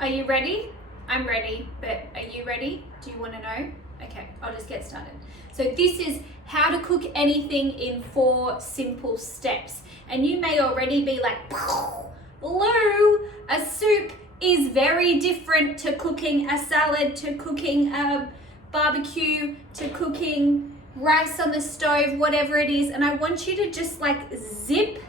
Are you ready? I'm ready, but are you ready? Do you want to know? Okay, I'll just get started. So this is how to cook anything in 4 simple steps. And you may already be like, Lou, a soup is very different to cooking a salad, to cooking a barbecue, to cooking rice on the stove, whatever it is. And I want you to just like zip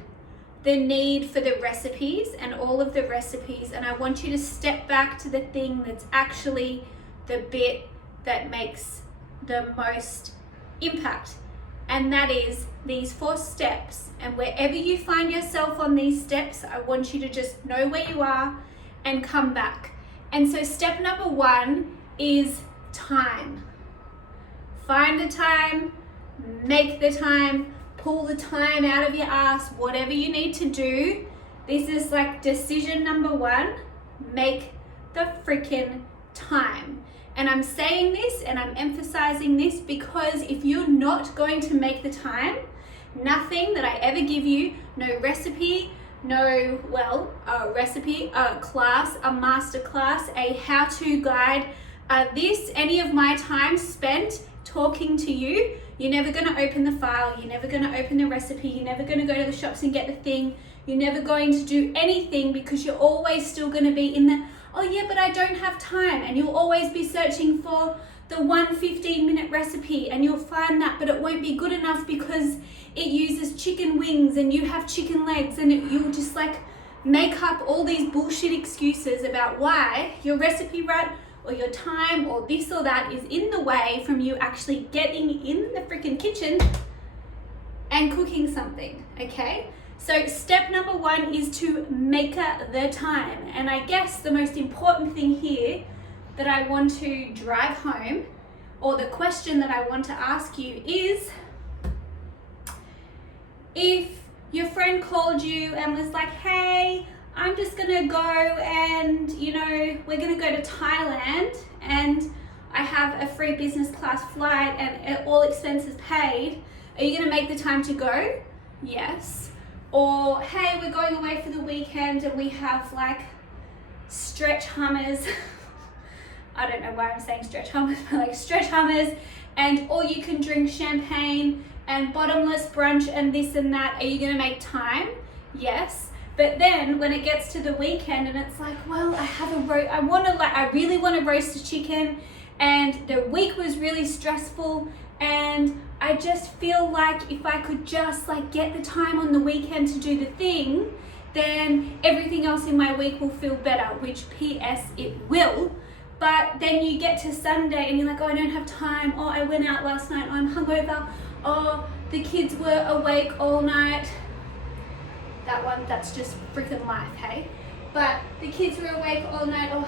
the need for the recipes and all of the recipes, and I want you to step back to the thing that's actually the bit that makes the most impact, and that is these 4 steps. And wherever you find yourself on these steps, I want you to just know where you are and come back. And so step number 1 is time. Find the time, make the time, pull the time out of your ass, whatever you need to do. This is like decision number 1, make the freaking time. And I'm saying this and I'm emphasizing this because if you're not going to make the time, nothing that I ever give you, no recipe, a class, a master class, a how-to guide, any of my time spent talking to you, you're never going to open the file, you're never going to open the recipe, you're never going to go to the shops and get the thing, you're never going to do anything because you're always still going to be in the, oh yeah, but I don't have time, and you'll always be searching for the 1 15-minute recipe, and you'll find that, but it won't be good enough because it uses chicken wings and you have chicken legs, and you'll just like make up all these bullshit excuses about why your recipe right or your time or this or that is in the way from you actually getting in the freaking kitchen and cooking something, okay? So step number 1 is to make the time. And I guess the most important thing here that I want to drive home, or the question that I want to ask you is, if your friend called you and was like, hey, I'm just gonna go and, we're gonna go to Thailand and I have a free business class flight and all expenses paid, are you gonna make the time to go? Yes. Or, hey, we're going away for the weekend and we have like stretch hummers. I don't know why I'm saying stretch hummers, but like stretch hummers and all you can drink champagne and bottomless brunch and this and that. Are you gonna make time? Yes. But then when it gets to the weekend and it's like, well, I really want to roast a chicken, and the week was really stressful, and I just feel like if I could just like get the time on the weekend to do the thing, then everything else in my week will feel better, which PS it will. But then you get to Sunday and you're like, oh, I don't have time. Oh, I went out last night. Oh, I'm hungover. Oh, the kids were awake all night. That's just freaking life, hey? But the kids were awake all night, or,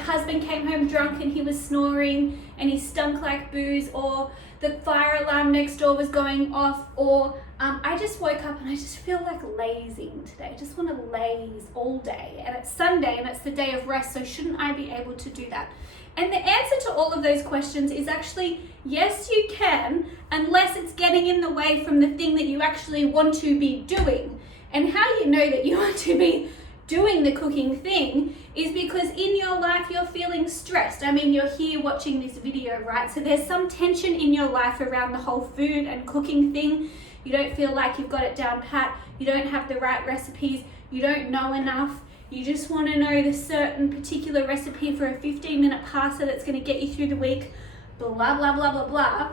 husband came home drunk and he was snoring and he stunk like booze, or the fire alarm next door was going off, or I just woke up and I just feel like lazing today. I just want to laze all day. And it's Sunday and it's the day of rest, so shouldn't I be able to do that? And the answer to all of those questions is actually, yes, you can, unless it's getting in the way from the thing that you actually want to be doing. And how you know that you want to be doing the cooking thing is because in your life you're feeling stressed. I mean, you're here watching this video, right? So there's some tension in your life around the whole food and cooking thing. You don't feel like you've got it down pat. You don't have the right recipes. You don't know enough. You just want to know the certain particular recipe for a 15-minute pasta that's going to get you through the week, blah, blah, blah, blah, blah.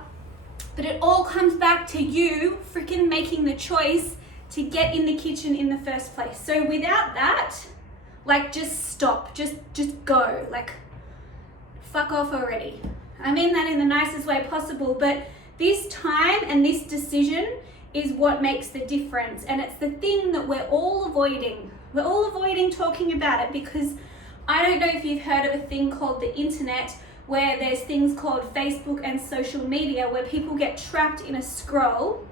But it all comes back to you freaking making the choice to get in the kitchen in the first place. So without that, like, just stop, just go, like, fuck off already. I mean that in the nicest way possible, but this time and this decision is what makes the difference. And it's the thing that we're all avoiding. We're all avoiding talking about it because I don't know if you've heard of a thing called the internet, where there's things called Facebook and social media where people get trapped in a scroll.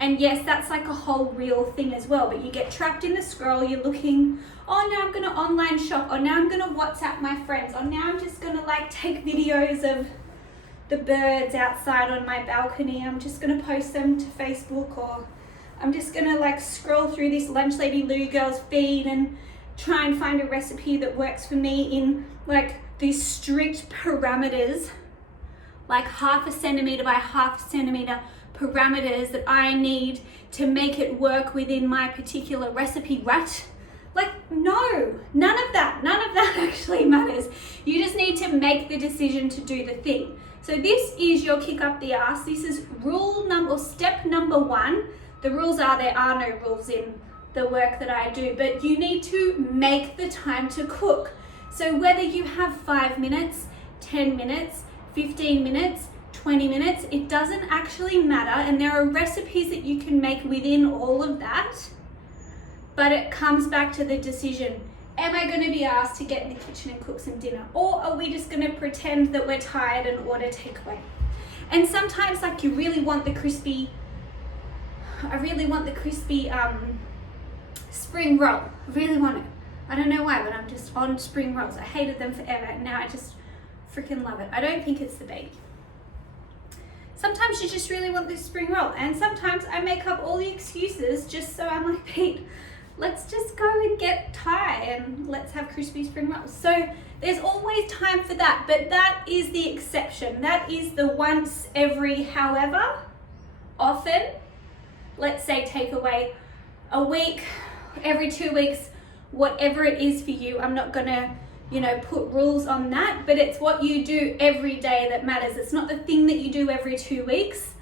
And yes, that's like a whole real thing as well, but you get trapped in the scroll, you're looking, oh, now I'm gonna online shop, or now I'm gonna WhatsApp my friends, or now I'm just gonna like take videos of the birds outside on my balcony, I'm just gonna post them to Facebook, or I'm just gonna like scroll through this Lunch Lady Lou girl's feed and try and find a recipe that works for me in like these strict parameters, like 1/2 centimeter by 1/2 centimeter parameters that I need to make it work within my particular recipe rut. Like, no, none of that actually matters. You just need to make the decision to do the thing. So this is your kick up the ass. This is step number 1. The rules are, there are no rules in the work that I do, but you need to make the time to cook. So whether you have 5 minutes, 10 minutes, 15 minutes, 20 minutes, it doesn't actually matter. And there are recipes that you can make within all of that. But it comes back to the decision. Am I going to be asked to get in the kitchen and cook some dinner? Or are we just going to pretend that we're tired and order takeaway? And sometimes, like, you really want the crispy, spring roll. I really want it. I don't know why, but I'm just on spring rolls. I hated them forever, and now I just freaking love it. I don't think it's the baby. Sometimes you just really want this spring roll, and sometimes I make up all the excuses just so I'm like, Pete, let's just go and get Thai and let's have crispy spring rolls. So there's always time for that, but that is the exception. That is the once every however often. Let's say take away a week, every 2 weeks, whatever it is for you. I'm not gonna, put rules on that, but it's what you do every day that matters. It's not the thing that you do every 2 weeks,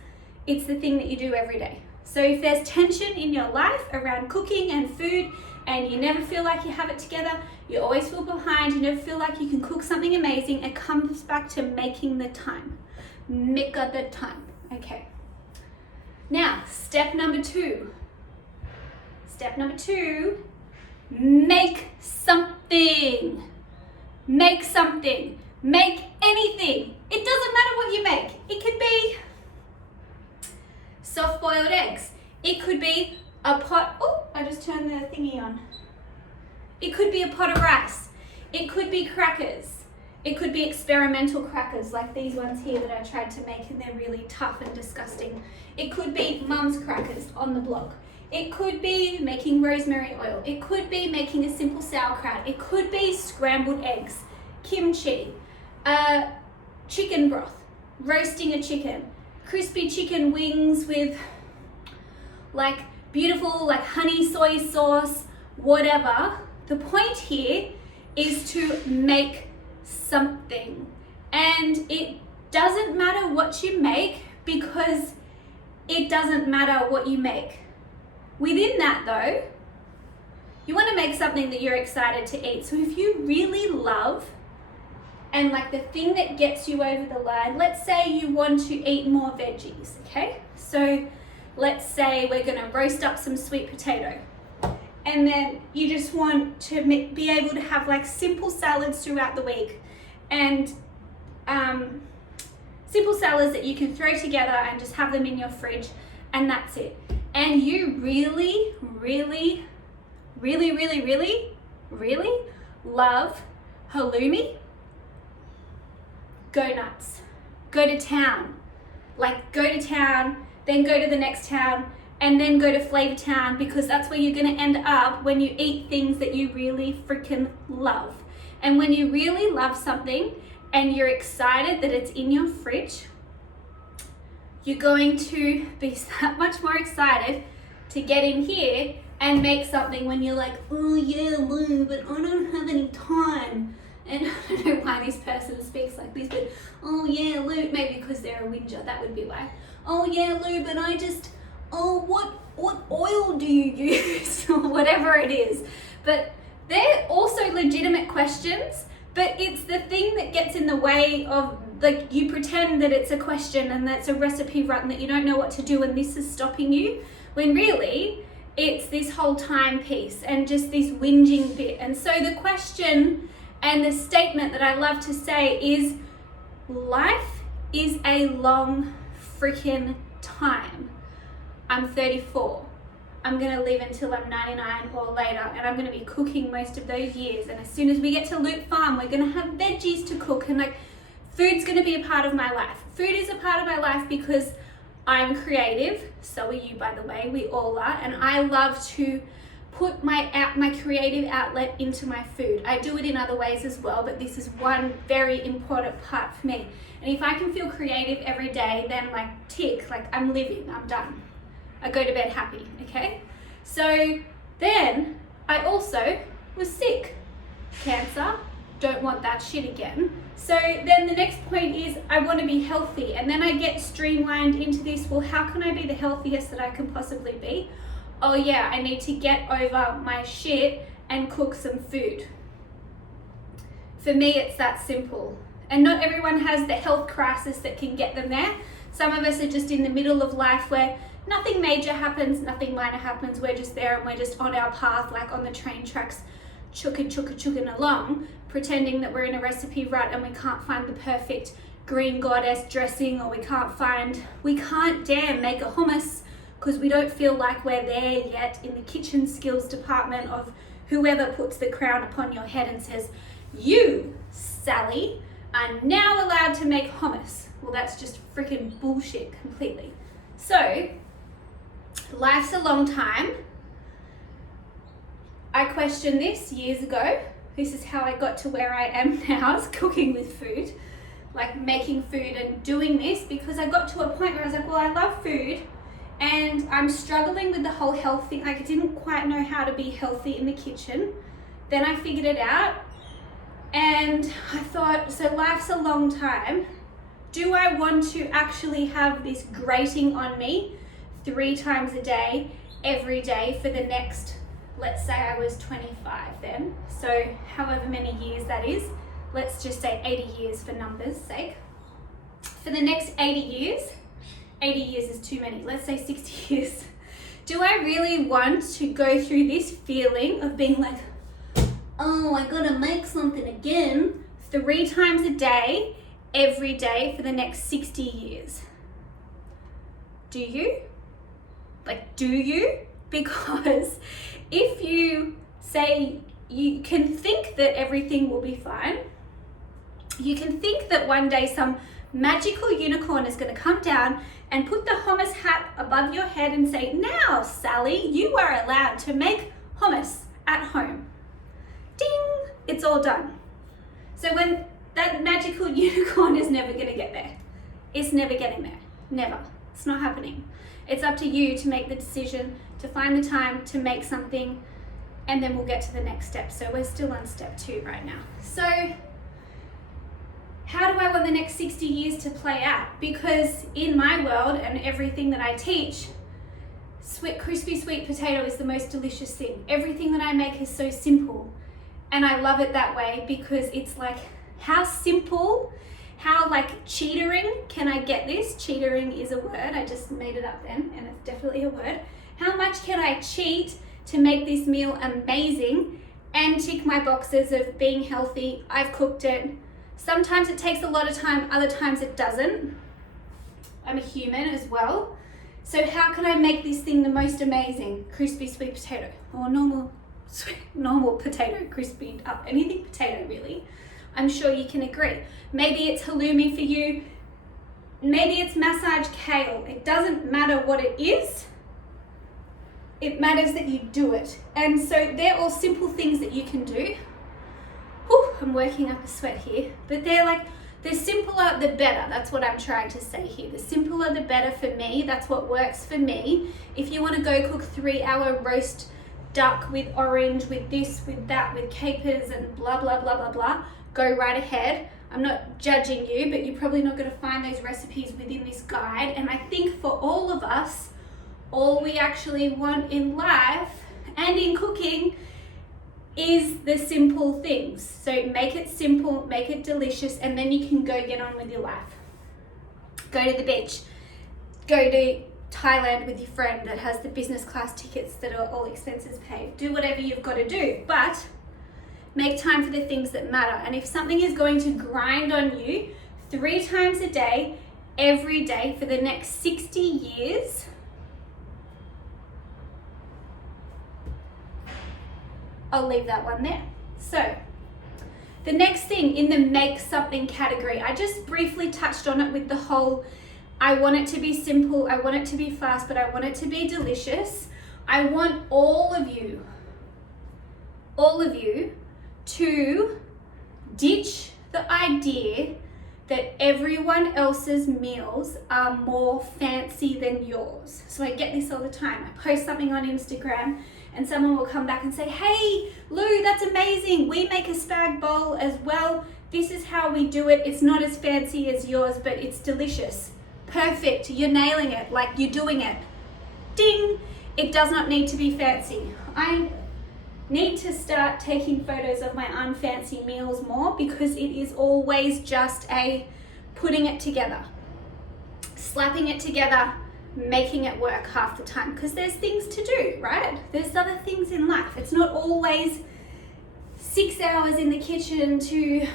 it's the thing that you do every day. So if there's tension in your life around cooking and food, and you never feel like you have it together, you always feel behind, you never feel like you can cook something amazing, it comes back to making the time. Make the time, okay. Now, step number 2. Step number 2, make something. Make something. Make anything. It doesn't matter what you make. It could be soft-boiled eggs. It could be a pot. Oh, I just turned the thingy on. It could be a pot of rice. It could be crackers. It could be experimental crackers like these ones here that I tried to make, and they're really tough and disgusting. It could be mum's crackers on the block. It could be making rosemary oil. It could be making a simple sauerkraut. It could be scrambled eggs, kimchi, chicken broth, roasting a chicken, crispy chicken wings with like beautiful like honey soy sauce, whatever. The point here is to make something, and it doesn't matter what you make, because it doesn't matter what you make. Within that though, you want to make something that you're excited to eat. So if you really love, and like the thing that gets you over the line, let's say you want to eat more veggies, okay? So let's say we're gonna roast up some sweet potato, and then you just want to be able to have like simple salads throughout the week, and simple salads that you can throw together and just have them in your fridge, and that's it. And you really, really, really, really, really, really love halloumi, go nuts. Go to town. Like, go to town, then go to the next town, and then go to Flavor Town, because that's where you're gonna end up when you eat things that you really freaking love. And when you really love something and you're excited that it's in your fridge, you're going to be that much more excited to get in here and make something when you're like, oh yeah, Lou, but I don't have any time. And I don't know why this person speaks like this, but oh yeah, Lou, maybe because they're a whinger, that would be why. Oh yeah, Lou, but I just, what oil do you use? Or whatever it is. But they're also legitimate questions, but it's the thing that gets in the way of, like, you pretend that it's a question and that's a recipe rut and that you don't know what to do and this is stopping you, when really it's this whole time piece and just this whinging bit. And so the question and the statement that I love to say is, life is a long freaking time. I'm 34. I'm gonna live until I'm 99 or later, and I'm gonna be cooking most of those years. And as soon as we get to Loop Farm, we're gonna have veggies to cook, and like, food's gonna be a part of my life. Food is a part of my life because I'm creative. So are you, by the way. We all are. And I love to put my creative outlet into my food. I do it in other ways as well, but this is one very important part for me. And if I can feel creative every day, then like tick, like I'm living, I'm done. I go to bed happy, okay? So then I also was sick. Cancer, don't want that shit again. So then the next point is I want to be healthy, and then I get streamlined into this, well, how can I be the healthiest that I can possibly be? Oh yeah, I need to get over my shit and cook some food. For me, it's that simple. And not everyone has the health crisis that can get them there. Some of us are just in the middle of life where nothing major happens, nothing minor happens. We're just there and we're just on our path, like on the train tracks, chugging along, pretending that we're in a recipe rut and we can't find the perfect green goddess dressing, or we can't dare make a hummus because we don't feel like we're there yet in the kitchen skills department of whoever puts the crown upon your head and says, you, Sally, are now allowed to make hummus. Well, that's just freaking bullshit completely. So, life's a long time. I questioned this years ago. This is how I got to where I am now, is cooking with food, like making food and doing this, because I got to a point where I was like, well, I love food and I'm struggling with the whole health thing. Like, I didn't quite know how to be healthy in the kitchen. Then I figured it out and I thought, so life's a long time. Do I want to actually have this grating on me 3 times a day, every day for the next, let's say I was 25 then, so however many years that is, let's just say 80 years for numbers' sake. For the next 80 years is too many, let's say 60 years. Do I really want to go through this feeling of being like, oh, I gotta make something again 3 times a day, every day for the next 60 years? Do you? Like, do you? Because if you say you can think that everything will be fine, you can think that one day some magical unicorn is going to come down and put the hummus hat above your head and say, now, Sally, you are allowed to make hummus at home. Ding! It's all done. So when that magical unicorn is never going to get there. It's never getting there. Never. It's not happening. It's up to you to make the decision, to find the time to make something, and then we'll get to the next step. So we're still on step 2 right now. So how do I want the next 60 years to play out? Because in my world and everything that I teach, crispy sweet potato is the most delicious thing. Everything that I make is so simple. And I love it that way because it's like, how simple, how like cheatering can I get this? Cheatering is a word, I just made it up then, and it's definitely a word. How much can I cheat to make this meal amazing and tick my boxes of being healthy? I've cooked it. Sometimes it takes a lot of time, other times it doesn't. I'm a human as well. So how can I make this thing the most amazing? Crispy sweet potato, or normal potato, crispy up, anything potato really. I'm sure you can agree. Maybe it's halloumi for you. Maybe it's massage kale. It doesn't matter what it is. It matters that you do it. And so they're all simple things that you can do. Whew, I'm working up a sweat here. But they're like, the simpler, the better. That's what I'm trying to say here. The simpler, the better for me. That's what works for me. If you want to go cook 3-hour roast duck with orange, with this, with that, with capers and blah, blah, blah, blah, blah, go right ahead. I'm not judging you, but you're probably not going to find those recipes within this guide. And I think for all of us, all we actually want in life and in cooking is the simple things. So make it simple, make it delicious, and then you can go get on with your life. Go to the beach, go to Thailand with your friend that has the business class tickets that are all expenses paid. Do whatever you've got to do, but make time for the things that matter. And if something is going to grind on you 3 times a day, every day for the next 60 years, I'll leave that one there. So the next thing in the make something category, I just briefly touched on it with the whole, I want it to be simple, I want it to be fast, but I want it to be delicious. I want all of you all of you to ditch the idea that everyone else's meals are more fancy than yours. So I get this all the time. I post something on Instagram and someone will come back and say, hey, Lou, that's amazing. We make a spag bowl as well. This is how we do it. It's not as fancy as yours, but it's delicious. Perfect. You're nailing it. Like, you're doing it. Ding. It does not need to be fancy. I need to start taking photos of my unfancy meals more, because it is always just a putting it together, slapping it together, making it work half the time, because there's things to do, right? There's other things in life. It's not always 6 hours in the kitchen to,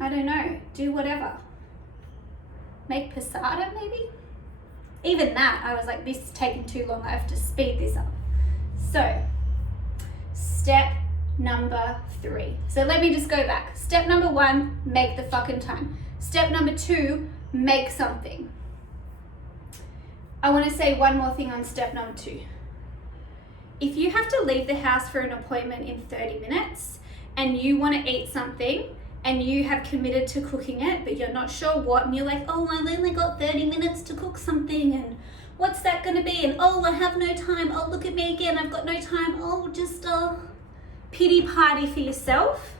I don't know, do whatever. Make passata maybe? Even that, I was like, this is taking too long. I have to speed this up. So, step number 3. So let me just go back. Step number 1, make the fucking time. Step number 2, make something. I want to say one more thing on step number 2. If you have to leave the house for an appointment in 30 minutes and you want to eat something and you have committed to cooking it, but you're not sure what, and you're like, oh, I've only got 30 minutes to cook something, and what's that going to be? And oh, I have no time. Oh, look at me again. I've got no time. Oh, just pity party for yourself.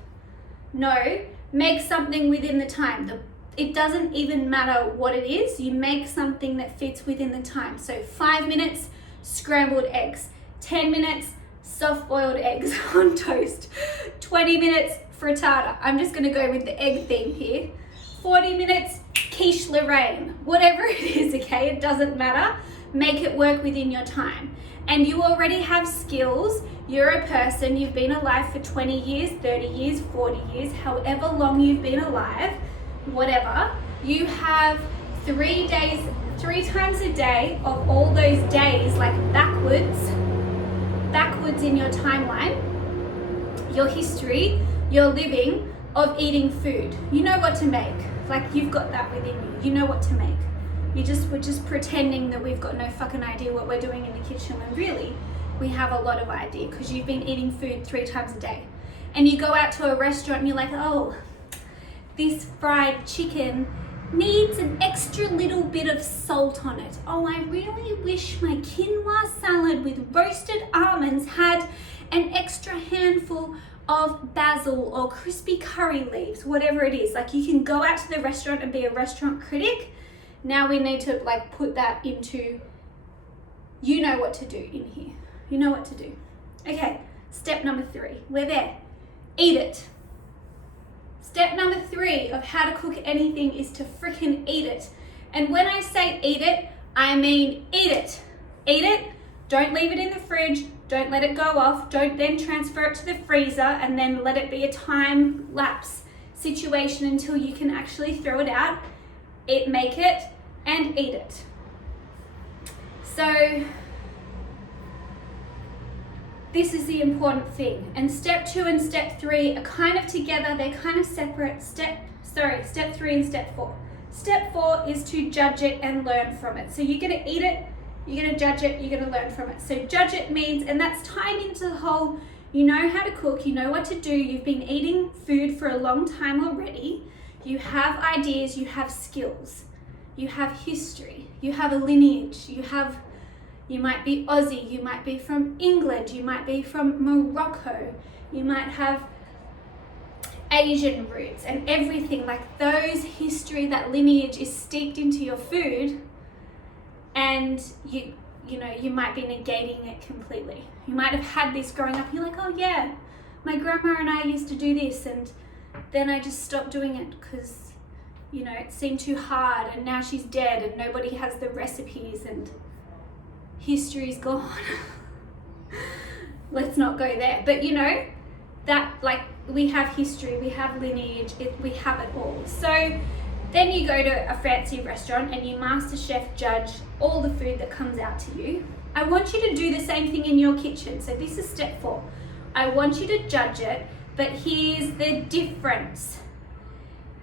No, make something within the time. It doesn't even matter what it is. You make something that fits within the time. So 5 minutes, scrambled eggs. 10 minutes, soft-boiled eggs on toast. 20 minutes, frittata. I'm just going to go with the egg theme here. 40 minutes, quiche Lorraine. Whatever it is, okay? It doesn't matter. Make it work within your time. And you already have skills. You're a person. You've been alive for 20 years, 30 years, 40 years, however long you've been alive, whatever. You have 3 days, 3 times a day of all those days, like backwards in your timeline, your history, your living of eating food. You know what to make. Like, you've got that within you. You know what to make. We're just pretending that we've got no fucking idea what we're doing in the kitchen, when really we have a lot of idea, because you've been eating food 3 times a day. And you go out to a restaurant and you're like, oh, this fried chicken needs an extra little bit of salt on it. Oh, I really wish my quinoa salad with roasted almonds had an extra handful of basil or crispy curry leaves, whatever it is. Like, you can go out to the restaurant and be a restaurant critic. Now we need to like put that into, you know what to do in here. You know what to do. Okay, step number 3. We're there. Eat it. Step number 3 of how to cook anything is to freaking eat it. And when I say eat it, I mean eat it. Eat it. Don't leave it in the fridge. Don't let it go off. Don't then transfer it to the freezer and then let it be a time lapse situation until you can actually throw it out. Make it and eat it. So this is the important thing. And step 2 and step 3 are kind of together. They're kind of separate. Step 3 and step 4. Step 4 is to judge it and learn from it. So you're going to eat it, you're going to judge it, you're going to learn from it. So judge it means, and that's tied into the whole, you know how to cook, you know what to do, you've been eating food for a long time already, you have ideas, you have skills, you have history, you have a lineage, you might be Aussie, you might be from England, you might be from Morocco, you might have Asian roots and everything. Like, those history, that lineage is steeped into your food, and you know, you might be negating it completely. You might have had this growing up, you're like, oh yeah, my grandma and I used to do this, and then I just stopped doing it because, you know, it seemed too hard, and now she's dead and nobody has the recipes and history's gone. Let's not go there. But you know, that, like, we have history, we have lineage, we have it all. So then you go to a fancy restaurant and you master chef judge all the food that comes out to you. I want you to do the same thing in your kitchen. So this is step 4. I want you to judge it, but here's the difference.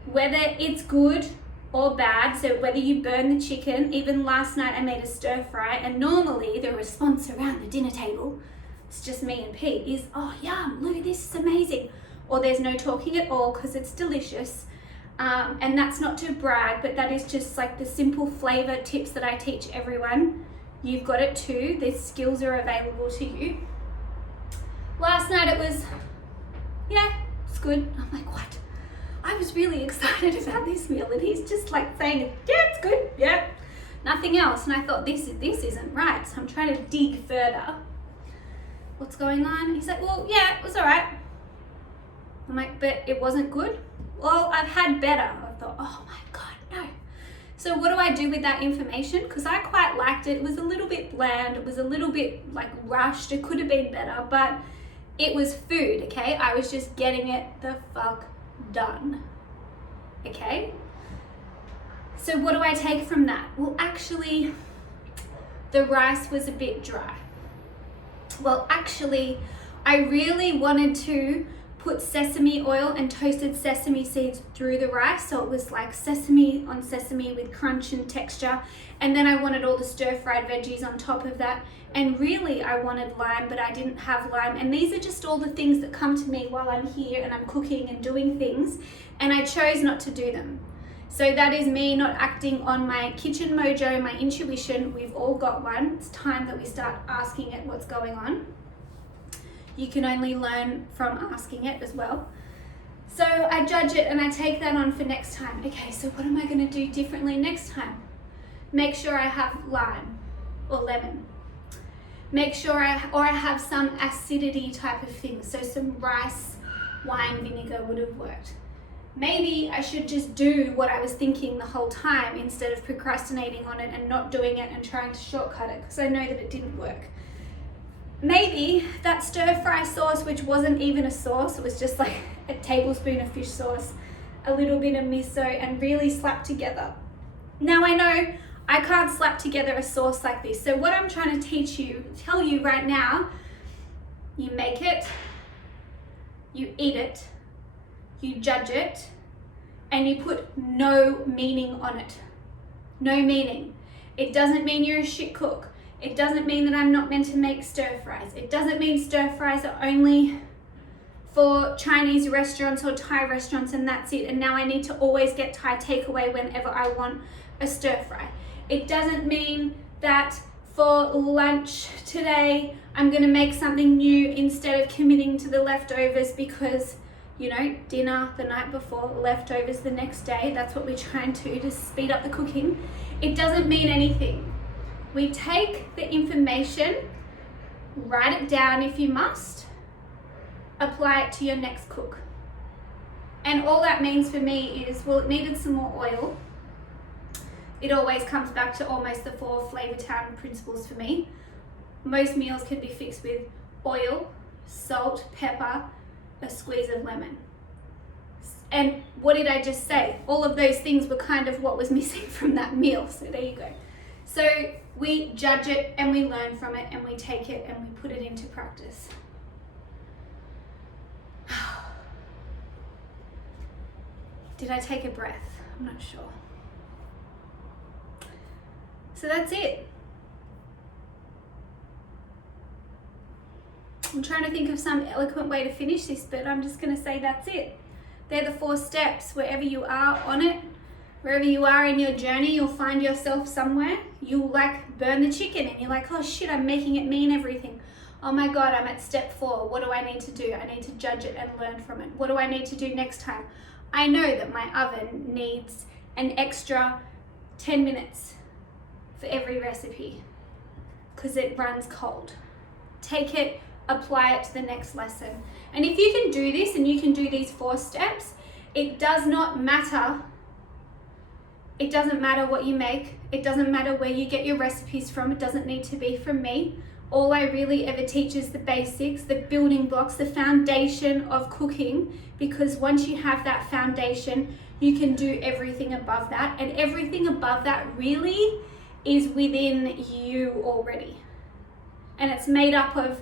Whether it's good or bad, so whether you burn the chicken, even last night I made a stir fry, and normally the response around the dinner table it's just me and Pete, is, oh yum, look at this, it's amazing. Or there's no talking at all because it's delicious. And that's not to brag, but that is just like the simple flavor tips that I teach everyone. You've got it too. These skills are available to you. Last night it was, yeah, it's good. I'm like, what? I was really excited about this meal, and he's just like saying, yeah, it's good, yeah, nothing else. And I thought, this isn't right. So I'm trying to dig further. What's going on? He's like, well, yeah, it was all right. I'm like, but it wasn't good? Well, I've had better. I thought, oh my God, no. So what do I do with that information? Because I quite liked it. It was a little bit bland. It was a little bit like rushed. It could have been better, but it was food, okay? I was just getting it the fuck done, okay? So what do I take from that? Well, actually, the rice was a bit dry. Well, actually, I really wanted to put sesame oil and toasted sesame seeds through the rice, so it was like sesame on sesame with crunch and texture. And then I wanted all the stir-fried veggies on top of that. And really I wanted lime, but I didn't have lime. And these are just all the things that come to me while I'm here and I'm cooking and doing things, and I chose not to do them. So that is me not acting on my kitchen mojo, my intuition. We've all got one. It's time that we start asking it what's going on. You can only learn from asking it as well. So I judge it and I take that on for next time. Okay, so what am I going to do differently next time? Make sure I have lime or lemon. Make sure I have some acidity type of thing. So some rice, wine, vinegar would have worked. Maybe I should just do what I was thinking the whole time instead of procrastinating on it and not doing it and trying to shortcut it, because I know that it didn't work. Maybe that stir-fry sauce, which wasn't even a sauce, it was just like a tablespoon of fish sauce, a little bit of miso, and really slapped together. Now I know I can't slap together a sauce like this. So what I'm trying to tell you right now, you make it, you eat it, you judge it, and you put no meaning on it. No meaning. It doesn't mean you're a shit cook. It doesn't mean that I'm not meant to make stir fries. It doesn't mean stir fries are only for Chinese restaurants or Thai restaurants and that's it. And now I need to always get Thai takeaway whenever I want a stir fry. It doesn't mean that for lunch today, I'm gonna make something new instead of committing to the leftovers because, you know, dinner the night before, leftovers the next day. That's what we try and do to speed up the cooking. It doesn't mean anything. We take the information, write it down if you must, apply it to your next cook. And all that means for me is, well, it needed some more oil. It always comes back to almost the 4 Flavortown principles for me. Most meals can be fixed with oil, salt, pepper, a squeeze of lemon. And what did I just say? All of those things were kind of what was missing from that meal. So there you go. So we judge it and we learn from it and we take it and we put it into practice. Did I take a breath? I'm not sure. So that's it. I'm trying to think of some eloquent way to finish this, but I'm just going to say that's it. They're the 4 steps. Wherever you are on it, wherever you are in your journey, you'll find yourself somewhere. You'll like burn the chicken and you're like, oh shit, I'm making it mean everything. Oh my God, I'm at step 4. What do I need to do? I need to judge it and learn from it. What do I need to do next time? I know that my oven needs an extra 10 minutes for every recipe because it runs cold. Take it, apply it to the next lesson. And if you can do this and you can do these 4 steps, it does not matter. It doesn't matter what you make. It doesn't matter where you get your recipes from. It doesn't need to be from me. All I really ever teach is the basics, the building blocks, the foundation of cooking, because once you have that foundation, you can do everything above that. And everything above that really is within you already. And it's made up of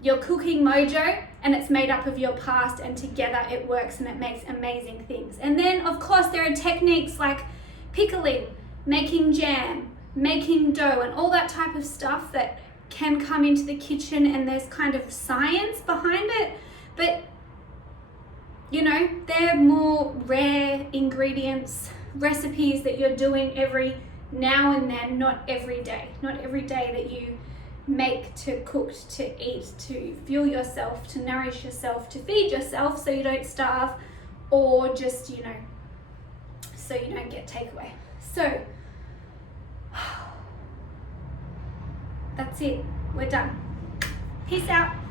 your cooking mojo and it's made up of your past, and together it works and it makes amazing things. And then of course there are techniques like pickling, making jam, making dough and all that type of stuff that can come into the kitchen and there's kind of science behind it, but you know, they're more rare ingredients, recipes that you're doing every now and then, not every day. Not every day that you make to cook, to eat, to fuel yourself, to nourish yourself, to feed yourself so you don't starve, or just, you know, so you don't get takeaway. So that's it. We're done. Peace out.